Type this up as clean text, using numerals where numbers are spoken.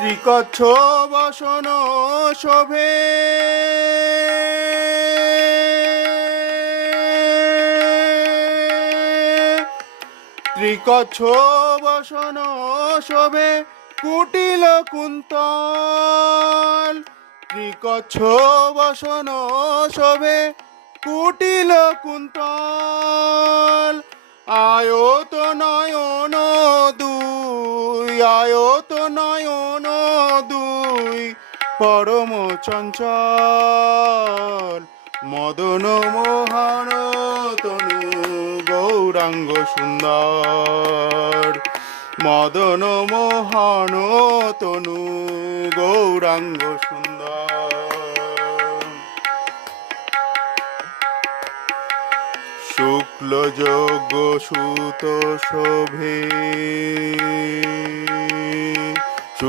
ত্রিকচ্ছ বসন শোভে ত্রিকচ্ছ বসন শোভে কুটিল কুন্তল ত্রিকচ্ছ বসন শোভে কুটিল কুন্তল আয়ত নয়ন দুই আয়ত নয়ন দুই পরম চঞ্চল মদন মোহন তনু গৌরাঙ্গ সুন্দর মদন মোহন তনু গৌরাঙ্গ সুন্দর শুক্ল যোগ্য সুত শোভে